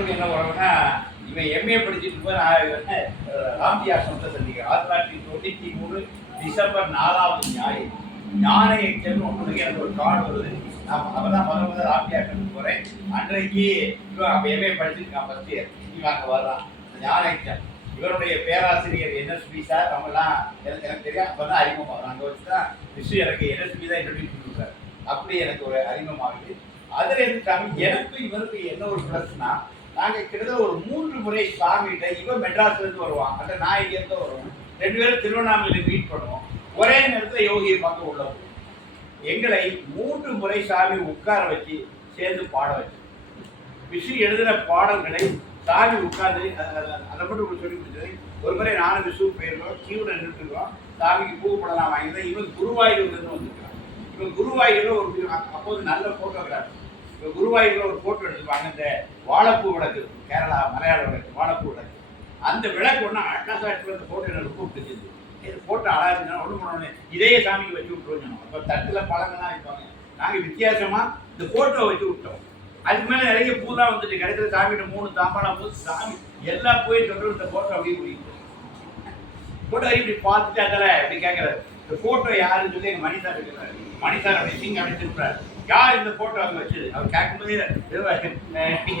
என்ன பண்ணுறோம்னா, இவன் எம்ஏ படிச்சுட்டு போய் நான் ராம்ஜி ஆசிரமத்தை சந்திக்கிறேன். 1993 டிசம்பர் 4வது ஞாயிறு ஞான எக்ஸாம்னு ஒன்று எனக்கு ஒரு கார்டு வருது. நான் அப்போ தான் முதல்ல ராம்ஜி ஆசிரமத்துக்கு போகிறேன். அன்றைக்கு இவன் அப்போ எம்ஏ படிச்சுருக்கான் ஃபஸ்ட் இயர். இவன் அங்கே வர்றான் ஞான எக்ஸாம். இவருடைய பேராசிரியர் என்எஸ்பி சார் அவங்கெல்லாம் எனக்கு தெரியும். அப்போ தான் அறிமுகமாகும். அங்கே வச்சு தான் விஷயம் எனக்கு என்எஸ்பி தான் இன்ட்ரடியூஸ் பண்ணிருக்காரு. அப்படி எனக்கு ஒரு அறிமுகமாகுது. அதில் இருக்காங்க எனக்கு இவருக்கு என்ன ஒரு ப்ளஸ்னா, நாங்கள் கிட்டத்தட்ட ஒரு 3 முறை சாமிகிட்ட இவன் மெட்ராஸ்லேருந்து வருவான், அந்த நான் இங்கேருந்து வருவோம். 2 பேரும் திருவண்ணாமலையில் மீட் பண்ணுவோம். ஒரே நேரத்தில் யோகியை பார்க்க உள்ள போவோம். எங்களை 3 முறை சாமி உட்கார வச்சு சேர்ந்து பாட வச்சு விஷயம் எழுதுகிற பாடல்களை சாமி உட்கார்ந்து அதை மட்டும் சொல்லி கொடுத்தது. ஒரு முறை நானும் விசு போயிருக்கோம், கீழே நின்றுட்டுருக்கோம். சாமிக்கு பூ படலாம் வாங்கிதான். இவன் குருவாயூர்லேருந்து வந்துருக்கான். இவன் குருவாயூரில் ஒரு அப்போது நல்ல ஃபோட்டோகிராஃபர். இப்போ குருவாயூரில் ஒரு ஃபோட்டோ எடுத்துருவாங்க. இந்த வாழைப்பூ விளக்கு, கேரளா மலையாள விளக்கு, வாழைப்பூ விளக்கு. அந்த விளக்கு ஒன்று அழகாக எடுத்து அந்த ஃபோட்டோ எனக்கு ரொம்ப பிடிச்சிது. இது ஃபோட்டோ அழகாக இருந்தால் ஒன்று பண்ணோடனே இதே சாமிக்கு வச்சு விட்டுருவோம். அப்போ தட்டில் பழங்கள்லாம் வைப்பாங்க. நாங்கள் வித்தியாசமாக இந்த ஃபோட்டோவை வச்சு விட்டோம். அதுக்கு மேலே நிறைய பூ தான் வந்துட்டு கிடைக்கிற. சாமிகிட்ட 3 தாம்பாளம் போது சாமி எல்லா பூவையும் சொல்லிட்டு இந்த ஃபோட்டோ அப்படியே முடியும். ஃபோட்டோ இப்படி பார்த்துட்டு அதில் இப்படி கேட்குறாரு, இந்த ஃபோட்டோ யாருன்னு சொல்லி எங்கள் மணிசார் இருக்கிறாரு. மணிசார் அப்படி சிங் அப்படி திருப்புறாரு. யார் இந்த ஃபோட்டோ அவங்க வச்சது? அவர் கேட்கும்போது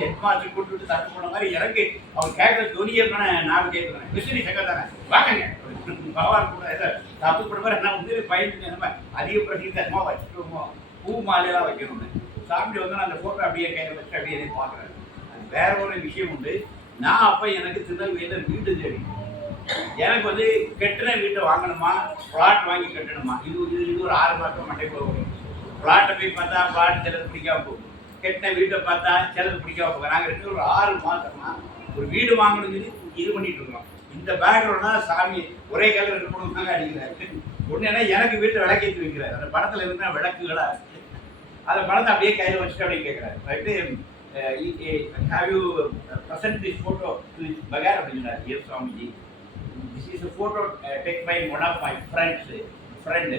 ஹெட் மாஸ்டர் கூப்பிட்டு தப்பு போன மாதிரி எனக்கு அவர் கேட்குற துணியமான நான் கேட்குறேன். கிருஷ்ணி சங்கர் தானே வாங்க பகவான் கூட ஏதோ தப்பு போன மாதிரி என்ன வந்து பயந்துட்டு நம்ம அதிக பிரசித்தமாக வச்சுட்டோமோ, பூ மாலையெல்லாம் வைக்கணும்னு. சாமி வந்து நான் அந்த ஃபோட்டோ அப்படியே கையில் வச்சு அப்படியே பார்க்குறேன். அது வேற ஒரு விஷயம் உண்டு. நான் அப்போ எனக்கு திருநெல்வேலியில் வீடு தேடி எனக்கு வந்து கெட்டின வீட்டை வாங்கணுமா, பிளாட் வாங்கி கட்டணுமா, இது ஒரு 6 மாதம் மண்டை போகும். பிளாட்டை போய் பார்த்தா பிளாட் சிலது பிடிக்காம போகும், கெட்டின வீட்டை பார்த்தா சிலது பிடிக்காம போகும். நாங்கள் 2 ஒரு 6 மாதமா ஒரு வீடு வாங்கணும்னு இது பண்ணிட்டு இருக்கோம். இந்த பேக்ரவுண்ட்னா சாமி ஒரே கலர் 2 3 தாங்க அடிக்கிறாரு. ஒன்று என்ன, எனக்கு வீட்டை விளக்கேற்றி வைக்கிறார். அந்த படத்தில் இருந்தால் விளக்குகளாக இருக்குது. அந்த படத்தை அப்படியே கையில் வச்சுட்டு அப்படியே கேட்குறாரு. Right, have you present this photo to பகார் அப்படின்னு சொன்னார். Yes Swamiji, this is a photo taken by one of my friend and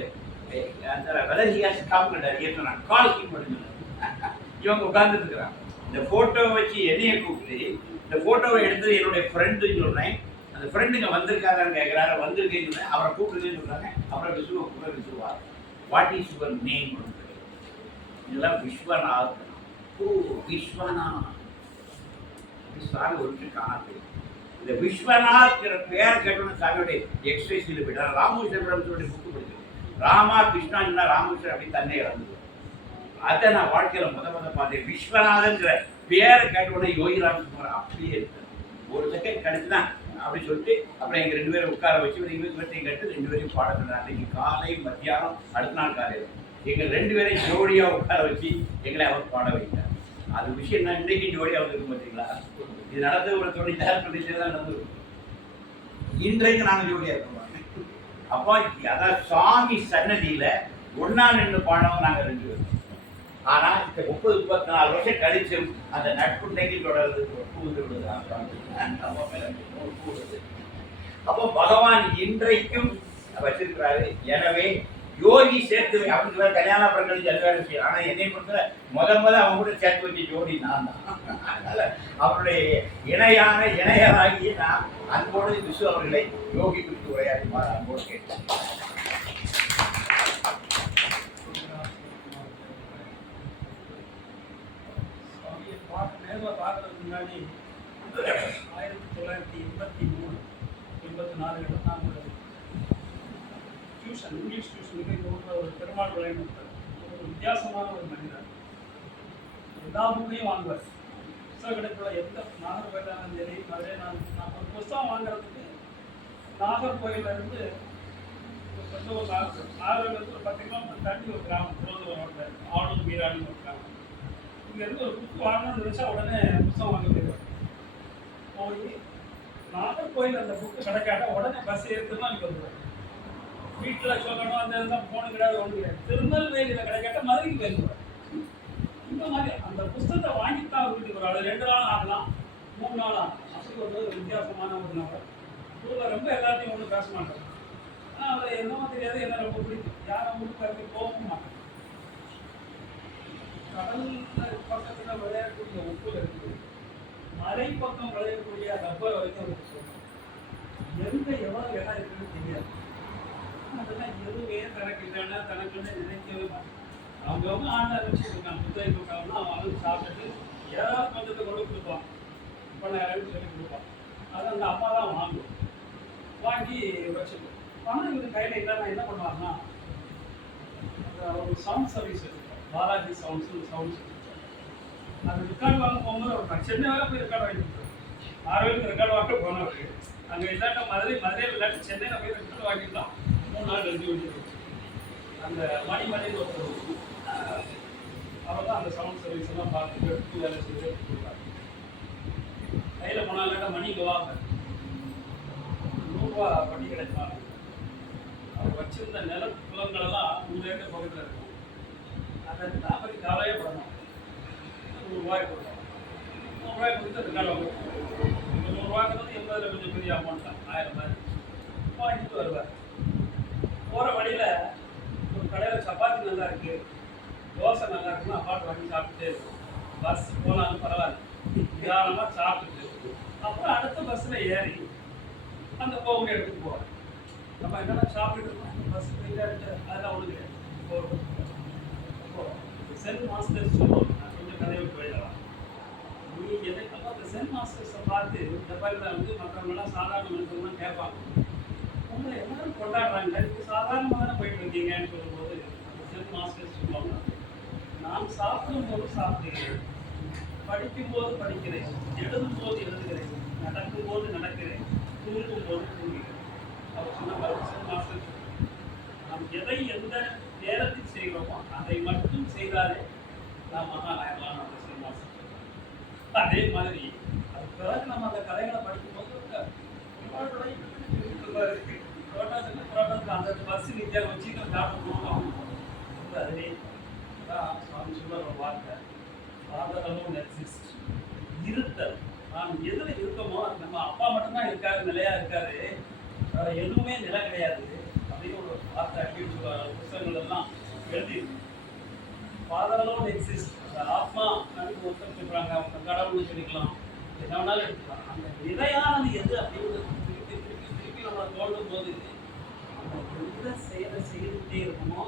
whether he has come and yes நான் கால் ஹிம் பண்ணுங்க. இவங்க உட்கார்ந்துட்டு இருக்கிறான். இந்த ஃபோட்டோவை வச்சு என்னைய கூப்பிட்டு இந்த ஃபோட்டோவை எடுத்து என்னுடைய ஃப்ரெண்டுன்னு சொல்கிறேன். அந்த ஃப்ரெண்டுங்க வந்திருக்காங்கன்னு கேட்குறாரு. வந்திருக்கேன்னு சொன்னேன். அவரை கூப்பிடுங்கன்னு சொல்கிறாங்க. அப்புறம் விசுவ கூட விசுவார். What is your name? இதெல்லாம் விஸ்வநாத். ஓ விஸ்வநாத், சாமி ஒரு விஷயம் காணாது. இந்த விஸ்வநாத் பேர் கேட்டோன்னு சாமியோடைய எக்ஸ்பிரஷனில் போயிட்டார். ராமகிருஷ்ணபுரத்துடைய புக்கு படிச்சு ராமா கிருஷ்ணா ராமகிருஷ்ணன் அப்படி தன்னை இறந்துது. அதை நான் வாழ்க்கையில் முத பார்த்தேன். விஸ்வநாதங்கிற பேரை கேட்டோடனே யோகி ராமகிருஷ்ணன் அப்படியே இருக்கு. ஒரு செகண்ட் கழிச்சு தான் அப்படி சொல்லிட்டு அப்புறம் எங்கள் 2 பேரும் உட்கார வச்சு இவத்தையும் கட்டு 2 பேரையும் பாட சொன்னார். அன்றைக்கு காலை மத்தியானம் அடுத்த நாள் காலையில் எங்கள் 2 பேரையும் ஜோடியாக உட்கார வச்சு எங்களை அவர் பாட வைத்தார். அது விஷயம் நான் இன்றைக்கு ஜோடியாக வந்துருக்கும் பார்த்தீங்களா. இது நடந்து ஒரு 90 தான் நடந்துருக்கும். இன்றைக்கு நாங்கள் ஜோடியாக இருக்கோம். அப்போ அதான் சாமி சன்னதியில் ஒன்றா நின்று பாடவும் நாங்கள் 2 பேரும். ஆனால் இந்த 30-34 வருஷம் கழிச்சு அந்த நட்பு இன்றைக்கு தொடர்ந்து கூடுது விடுது. அப்போ பகவான் இன்றைக்கும் வச்சிருக்கிறாரு. எனவே யோகி சேர்த்து அப்படின்னு கல்யாண படங்கள் எல்லாரும் விஷயம். ஆனால் என்னை பொறுத்த முதல்ல அவங்க கூட சேர்த்து வச்ச ஜோடி நான் தான். அதனால அவருடைய இணையராகிய நான் அன்போடு விசு அவர்களை யோகி குறித்து உரையாடுமாறு அன்போடு கேட்டேன். நேரில் பார்க்கறதுக்கு முன்னாடி 1983 84 நான் டியூஷன் இங்கிலீஷ் டியூஷனுக்கு இந்த ஊரில் ஒரு பெருமாள் விளையாண்டு ஒரு வித்தியாசமான ஒரு மனிதர். எல்லா புக்கையும் வாங்குவார். புத்தக கிடைப்புல எந்த நாகர்கோயிலான சரி மதுரை நான் ஒரு புத்தகம் வாங்குறதுக்கு நாகர்கோயிலிருந்து கொஞ்சம் ஒரு நாகர்கோயிலிருந்து ஒரு 10 கிலோமீட்டர் தாண்டி ஒரு கிராமம் திருவள்ளூர் ஆளூர் மீராணின்னு ஒரு கிராமம். இங்கேருந்து ஒரு புக்கு வாங்கணும்னு நினச்சா உடனே புத்தகம் வாங்க போயிடுவார். போய் நாகர்கோயில் அந்த புக்கு கிடைக்காட்டா உடனே பஸ் ஏற்றுலாம் இங்கே வந்துடுவார். வீட்டில் சொல்லணும் அந்த இருந்தால் போன கிடையாது, ஒன்று கிடையாது. திருநெல்வேலியில் கிடைக்காட்ட மதுரைக்கு போயிருந்தார். இந்த மாதிரி அந்த புத்தகத்தை வாங்கித்தான் அவர் வீட்டுக்கு வரும். அது 2 நாள் ஆகலாம், 3 நாள் ஆகலாம். அப்படி ஒரு வித்தியாசமான ஒரு நபர். ஊரில் ரொம்ப எல்லாத்தையும் ஒன்றும் பேச மாட்டார். ஆனால் அதில் என்னமோ தெரியாது, என்ன ரொம்ப பிடிக்கும். யாரும் ஊருக்கு அதுக்கு போகவும் மாட்டாங்க. கடல் பக்கத்தில் விளையாடக்கூடிய உப்புல இருக்குது. தலைப்பக்கம் விளையக்கூடிய ரப்பர் வரைக்கும் அவருக்கு சொல்லணும். எங்க எவ்வளவு இடம் இருக்குன்னு தெரியாது. அதெல்லாம் எதுவுமே தனக்குன்னு நினைக்கவே மாட்டேன். அவங்க ஆண்டை வச்சுருக்காங்க, புத்தகை கொடுத்தாங்கன்னா அவன் சாப்பிட்டுட்டு ஏதாவது கொஞ்சத்தை கொண்டு கொடுப்பான், பண்ணாயிரம் சொல்லி கொடுப்பான். அதை அந்த அம்மா தான் வாங்குவோம், வாங்கி வச்சுக்கோ. ஆனால் இவங்க கையில் இல்லைன்னா என்ன பண்ணுவாங்கன்னா, ஒரு சவுண்ட் சர்வீஸ் இருக்கும், பாலாஜி சவுண்ட்ஸ். அந்த ரெக்கார்டு வாங்க போகும்போது அவர் சென்னை வரை போய் ரெக்கார்டு வாங்கி கொடுத்தாரு. ஆரோக்கியம் ரெக்கார்டு வாங்க போனவர் அங்கே இல்லாட்ட மதுரையில் இல்லாட்டி சென்னையில் போய் ரெக்கார்டு வாங்கிட்டான். 3 நாள் எழுதி வச்சு அந்த மணிமணின்னு ஒருத்தர் அவர் தான் அந்த சவுண்ட் சர்வீஸ் எல்லாம் பார்த்துட்டு எடுத்து வேலை செய்து கொடுத்தாரு. கையில் போனாலும் மணி வாங்க ₹100 வட்டி கிடைப்பாங்க. அவர் வச்சிருந்த நில குளங்களெல்லாம் 100 ஏக்கர் பக்கத்தில் இருக்கும். அதை நாற்பது காலையே பண்ணணும். ₹100 கொடுத்தோம். ₹100 கொடுத்து ரெக்கார்டு வாங்க. ₹100 80 கொஞ்சம் பெரிய அமௌண்ட் தான், 1000 மாதிரி வாங்கிட்டு வருவார். போகிற வழியில் ஒரு கடையில் சப்பாத்தி நல்லா இருக்கு, தோசை நல்லா இருக்குன்னு அப்பாட்டு வாங்கி சாப்பிட்டுட்டே இருக்கும். பஸ் போனாலும் பரவாயில்ல, தாராளமாக சாப்பிட்டுட்டு அப்புறம் அடுத்த பஸ்ஸில் ஏறி அந்த போகிற இடத்துக்கு போகிறேன். நம்ம என்னென்ன சாப்பிட்டு இருக்கோம், பஸ் போயிட்டு அதெல்லாம் ஒன்று போகிறோம். அப்போது சென்ட் மாஸ்டர்ஸ் சொல்லுவோம், நான் கொஞ்சம் கதையை விட்டு போயிடலாம். நீ எதை அப்போ அந்த சென்ட் மாஸ்டர்ஸை பார்த்து ஜப்பானில் வந்து மற்றவங்களாம் சாதாரண மனுஷங்களாம் கேட்பாங்க, உங்களை எல்லாரும் கொண்டாடுறாங்க, இதுக்கு சாதாரணமாக தானே போயிட்டு இருக்கீங்கன்னு சொல்லும்போது அந்த சென்ட் மாஸ்டர்ஸ் சொல்லுவாங்க, நான் சாப்பிடும்போது சாப்பிடுகிறேன், படிக்கும்போது படிக்கிறேன், எழுதும்போது எழுதுகிறேன், நடக்கும்போது நடக்கிறேன், தூங்கும்போது தூங்குகிறேன். அவர் சொன்ன சென்ட் மாஸ்டர், நாம் எதை எந்த நேரத்தில் செய்கிறோமோ அதை மட்டும் செய்தாலே நாம் மகாநாயகலாம் நம்ம சென்ட் மாஸ்டர். அதே மாதிரி அது பிறகு நம்ம அந்த கதைகளை படிக்கும்போது அந்த பஸ் நித்யா வச்சு சாப்பிடணும். அதே தான் சுவாமி சொல்ற ஒரு வார்த்தை, ஃபாதர் எக்ஸிஸ்ட், இருத்தல். நாம் எதில் இருக்கோமோ நம்ம அப்பா மட்டும்தான் இருக்காரு, நிலையா இருக்காரு, எதுவுமே நிலை கிடையாது அப்படின்னு ஒரு வார்த்தை அப்படின்னு சொல்லுவாங்க. புத்தகங்கள் எல்லாம் எழுதி ஃபாதர் எக்ஸிஸ்ட், அந்த ஆத்மா அப்படின்னு ஒருத்தர் சொல்றாங்க, அவங்க கடவுள்னு சொல்லிக்கலாம், என்ன வேணாலும் எடுத்துக்கலாம். அந்த நிலையானது எது அப்படின்னு திருப்பி நம்ம தோண்டும் போது நம்ம எந்த செயலை செய்துகிட்டே இருக்கணுமோ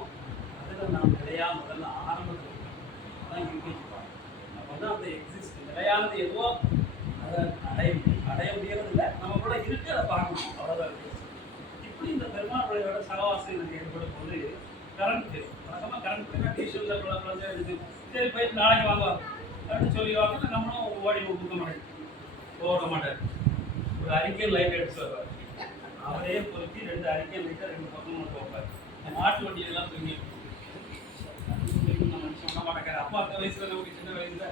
அதில் நாம் நிலையாக முதல்ல ஆரம்பத்தில் தான் யூகேஜிப்பாங்க. அப்போ வந்து அந்த எக்ஸிஸ்ட் நிலையானது எதுவோ அதை அடைய முடியறது இல்லை, நம்ம கூட இருக்கு, அதை பார்க்கணும், அவ்வளோதான் இருக்கு. இப்படி இந்த பெருமாள் பிள்ளையோட சகவாசம் எனக்கு ஏற்படும் போது கரண்ட் தேவை. வழக்கமாக கரண்ட் போயினா டியூஷனில் குழந்தை எடுத்து சரி போயிட்டு நாளைக்கு வாங்க அப்படின்னு சொல்லிடுவாங்க. நம்மளும் ஓடி கொடுக்க மாட்டேன், ஓட மாட்டார். ஒரு அறிக்கை லைட் எடுத்து வருவார், அவரே பொறுத்தி 2 அறிக்கை லைட்டாக 2 பக்கம் மட்டும் வைப்பார். மாட்டு வண்டியெல்லாம் தூங்கி நம்ம சொல்ல மாட்டேங்கிறார். அப்பா அந்த வயசுல நமக்கு சின்ன வயசுல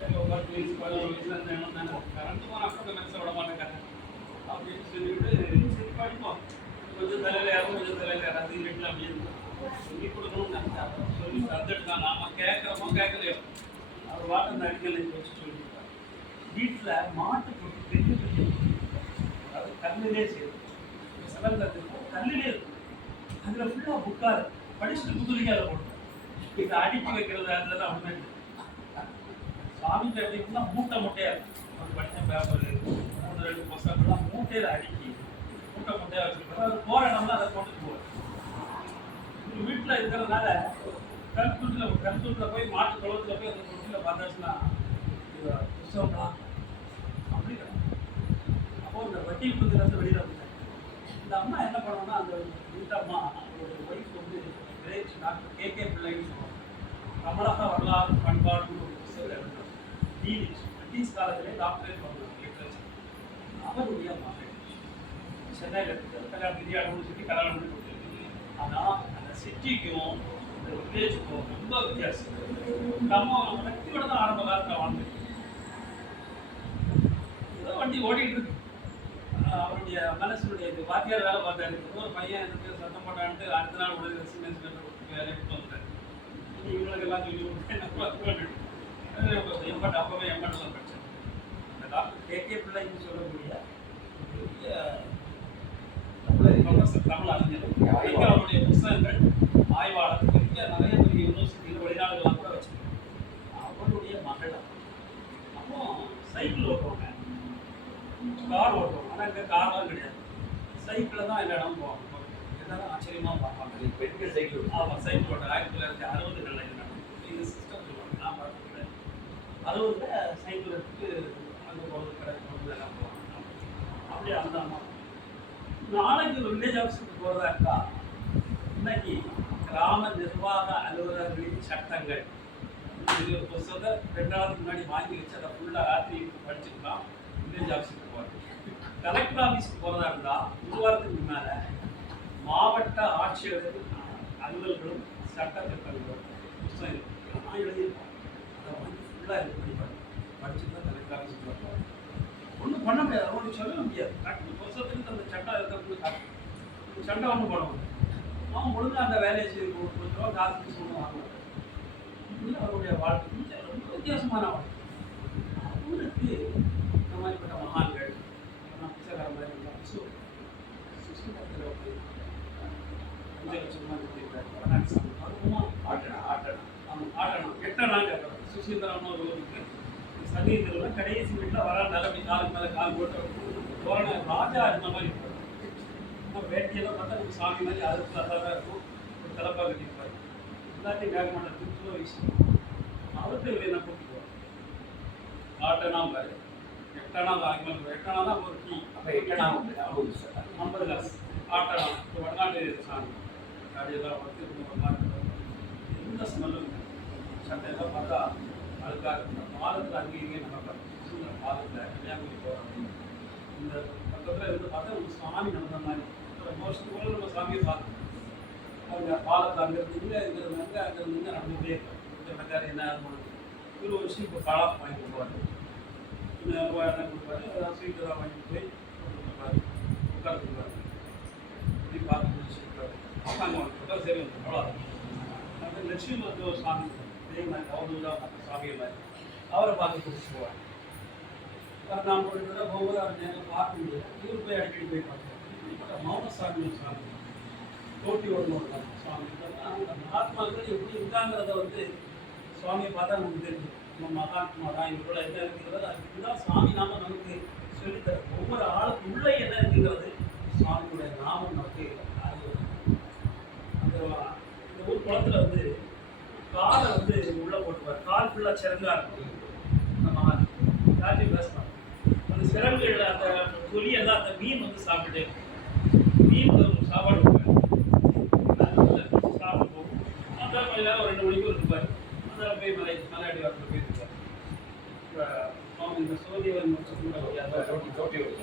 10 வயசு 11 வயசுல இருந்தாங்க, கரண்ட் போனால் அப்போ மெனசை விட மாட்டேங்கிறாங்க அப்படின்னு சொல்லிவிட்டு சரி படிப்போம், கொஞ்சம் தலையில் யாரும் கொஞ்சம் தலையில் யாராவது வீட்டில் அப்படி இருக்கும் சொல்லி கொடுக்கணும்னு நினைச்சா சொல்லி சப்ஜெக்ட் தான் நாம கேட்குறோமோ கேட்கலையோ அவர் வாட்டை அந்த அடிக்கல் வச்சு சொல்லியிருக்காரு. வீட்டில் மாட்டு போட்டு பெரிய பெரிய அதாவது கல்லிலே செய்யும், சிலந்தத்துக்கு கல்லிலே இருக்கும், அதில் ஃபுல்லாக புக்காரு படிச்சுட்டு புதுலிக்கு அதை போட்டு இதை அடுக்கி வைக்கிறது அதில் தான் ஒன்று. சாமிக்கு அப்படின்னா மூட்டை மூட்டையாக இருக்கும், ஒரு படித்த பேப்பர் 1-2 புத்தகம்லாம் மூட்டையில் அடுக்கி மூட்டை மூட்டையாக வச்சுருக்கோம். அது போகிற இடம்லாம் அதை போட்டுட்டு போவார். ஒரு வீட்டில் இருக்கிறதுனால கருத்தூட்டில் போய் மாட்டு குளத்தில் போய் அந்த தொட்டியில் பார்த்தாச்சுன்னா புத்தகம்லாம் அப்படி கிடையாது. அப்போது இந்த வட்டி புத்தகத்தை வெளியில் வந்துட்டாங்க. இந்த அம்மா என்ன பண்ணோம்னா, அந்த வீட்டம்மா அவருடைய ஒய்ஃப் வந்து கிரேட் டாக்டர் கே பிள்ளைன்னு சொல்லுவாங்க. தமிழக வரலாறு பண்பாடுன்னு ஒரு புத்தகம் எழுதுறாங்க. பிரிட்டிஷ் காலத்திலே டாக்டரேட் பண்ணுவாங்க லிட்ரேச்சர். அவருடைய மகள் சென்னையில் இருக்கிறது கல்யாணம் பிரியாணம்னு சொல்லி கல்யாணம் பண்ணி கொடுத்துருக்கு. ஆனால் அந்த சிட்டிக்கும் இந்த வில்லேஜுக்கும் ரொம்ப வித்தியாசம். நம்ம வண்டியோட தான் ஆரம்ப காலத்தில் வாழ்ந்துருக்கு. ஏதோ வண்டி ஓடிட்டு இருக்கு. அவருடைய மனசுடைய இது வாத்தியார் வேலை பார்த்தாரு. ஒரு பையன் எனக்கு சத்தம் போட்டான்ட்டு அடுத்த நாள் உடனே ரெசிடென்ஸ் வேலையை வந்துட்டார். இவங்களுக்கு எல்லாம் சொல்லி எம்பட் அப்பவே எம்பட்லாம் படித்தேன். அந்த டாக்டர் கே பிள்ளைன்னு சொல்லக்கூடிய ப்ரொஃபஸர் தமிழ் அறிஞர். அவருடைய புத்தகங்கள் ஆய்வாளர் பெரிய நிறைய பெரிய யூனிவர்சிட்டியில் வெளிநாடுகள்லாம் கூட வச்சுருக்காங்க. அவருடைய மகள் அப்போ சைக்கிள் ஓட்டுவாங்க. கார் ஓட்டுவோம். ஆனால் இங்கே கார்லாம் கிடையாது. சைக்கிளில் தான் எல்லா இடமும் போவாங்க. எல்லாரும் ஆச்சரியமாக பார்ப்பாங்க. அது பெண்கள் சைக்கிள் ஆமாம், சைக்கிள் ஓட்ட 1960களில் இது நடக்கும். இது சிஸ்டம் சொல்லுவாங்க, நான் பார்த்தது 60ல் சைக்கிள் எடுத்துட்டு அங்கே போகிறது, கடைக்கு போகிறது எல்லாம் போவாங்க. அப்படியே அந்த அம்மா நாளைக்கு ஒரு வில்லேஜ் ஆஃபீஸுக்கு போகிறதா இருக்கா, இன்னைக்கு கிராம நிர்வாக அலுவலர்களின் சட்டங்கள் இது ஒரு புத்தகத்தை 2 நாளுக்கு முன்னாடி வாங்கி வச்சு அதை ஃபுல்லாக ராத்திரி படிச்சுக்கலாம். வில்லேஜ் ஆஃபீஸுக்கு போகிறது. கலெக்டர் ஆஃபீஸுக்கு போகிறதா இருந்தால் 1 வாரத்துக்கு முன்னால் மாவட்ட ஆட்சியர்கள் அலுவலர்களும் சட்ட திட்டங்களும் புத்தகம் இருக்கு, நான் எழுதியிருப்போம். அதை வாங்கி ஃபுல்லாக இது பண்ணி படிச்சுட்டு தான் கலெக்டர் ஆஃபீஸுக்கு போகிறோம். ஒன்றும் பண்ண முடியாது, அவனுக்கு சொல்ல முடியாது. கரெக்ட் புத்தகத்துக்கு அந்த சட்டம் இருக்கிறது சண்டை ஒன்றும் பண்ணுவாங்க. அவன் ஒழுங்காக அந்த வேலையை செய்து கொடுத்துருவோம், காசு சொல்லுவோம் வாங்குவாங்க. இது அவருடைய வாழ்க்கை ரொம்ப வித்தியாசமான வாழ்க்கை. அவருக்கு இந்த மாதிரிப்பட்ட மகான்கள் பிச்சைக்கார மாதிரி இருந்தால் சுசுகத்தில் சுசீந்திரம்னு ஒரு ஊருக்கு சங்கீதத்தில் கடைசி வீட்டில் வராண்டால அப்படி காலுக்கு மேலே கால் போட்டு தோரணை ராஜா இருந்த மாதிரி இருக்கும். வேட்டியெல்லாம் பார்த்தா நம்ம சாமி மாதிரி அதுக்கு அதாக இருக்கும். ஒரு தலைப்பாக கட்டியிருப்பாரு. எல்லாத்தையும் வேகமான திருப்பூர் விஷயம் அவருக்கு என்ன கூப்பிட்டுருவார். ஆட்டனா பாரு, எட்டனா எட்டனா தான் ஒரு டீ. அப்போ எட்டனா 50 காசு ஆட்டனா. இப்போ வடநாட்டு சாமி அப்படியெல்லாம் வந்து ஒரு மாதிரி எந்த ஸ்மெல்லும் சட்டையெல்லாம் பார்த்தா அழுக்காக இருக்கும். பாலத்தில் அங்கேயும் இங்கேயும் நடப்பாங்க. பாலத்தில் கன்னியாகுமரி போகிறோம். இந்த பக்கத்தில் இருந்து பார்த்தா ஒரு சாமி நடந்த மாதிரி ரொம்ப வருஷத்துக்கு போல நம்ம சாமியை பார்த்தோம். அவங்க பாலத்தில் அங்கேருந்து இங்கே இங்கிருந்து அங்கேருந்து இங்கே நடந்துகிட்டே இருக்கும். இந்த பிரகாரம் என்ன ஒரு வருஷம் இப்போ காலம் வாங்கி கொடுப்பாரு. ரூபாய் என்ன கொடுப்பாரு, ஸ்வீட்டு தான் வாங்கி போய் கொடுப்பாரு, உட்காந்து கொடுப்பாரு. இப்படி பார்த்து முடிச்சுருக்காரு. அங்கே சரி வந்து அவ்வளோதான். அந்த லட்சுமி மருத்துவ சாமி இதே மாதிரி அவதூறாக சாமியை மாதிரி அவரை பார்த்து கொடுத்து போவார். நாம் போயிட்டு ஒவ்வொரு அவர் நேரம் பார்க்க முடியாது. இவர் போய் அடிக்கடி போய் பார்ப்போம். மௌனசாமி சாமி போட்டி ஓடணும் சுவாமி. அந்த மகாத்மாக்கள் எப்படி இருக்காங்கிறத வந்து சுவாமியை பார்த்தா நமக்கு தெரியும். நம்ம மகாத்மா தான் இவரோட என்ன இருக்கிறது அதுதான் சாமி நாம நமக்கு சொல்லித்தர. ஒவ்வொரு ஆளுக்கு உள்ளே என்ன இருக்குங்கிறது சுவாமியுடைய நாமம் நமக்கு அறிவு. அந்த இந்த ஊர் குளத்துல வந்து காலை வந்து உள்ளே போட்டுவார். கால் ஃபுல்லாக சிறங்கா இருக்கும். அந்த மகான் யார்ட்டையும் பேசலாம். அந்த சிறங்குகள் அந்த தொலியெல்லாம் அந்த மீன் வந்து சாப்பிட்டுட்டே இருக்கும். மீன் சாப்பாடு சாப்பிட்டு போகும். அந்த கொஞ்ச நேரம் ஒரு 2 மணிக்கு இருப்பார். அந்த போய் மலையாடி வாரத்தில் போயிருக்கார். அவங்க இந்த சோதியவன்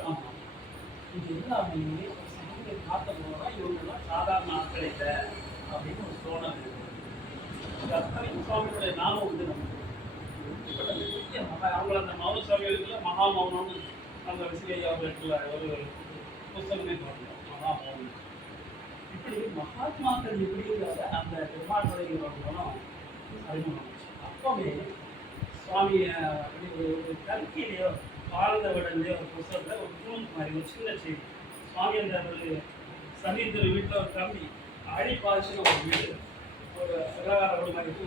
ஆமாம், இது எல்லாமே சாமியை பார்த்த போனால் இவங்கெல்லாம் சாதாரண ஆட்கள் இல்லை அப்படின்னு ஒரு தோணல் இருக்கு. அத்தனையும் சுவாமியுடைய நாமம் வந்து நமக்கு அவங்கள அந்த மௌன சுவாமிகளுக்குள்ள மகா மௌனம்னு அந்த விசிலையா அவர்களுக்குள்ள ஒரு புத்தகமே பார்க்கணும். மகா மௌனம் இப்படி மகாத்மாக்கள் எப்படிங்கிறத அந்த பெருமாளுடைய மூலம் அறிமுகம். அப்பவே சுவாமி ஒரு கல்கியிலையோ பாரத விடலையோ ஒரு புத்தகத்தில் ஒரு தூண் மாதிரி ஒரு சின்ன செய்தி. சுவாமி அந்த ஒரு சமீபத்தில் வீட்டில் ஒரு கம்பி அடிப்பாச்சுன்னு ஒரு வீடு ஒரு விவகாரம் மாதிரி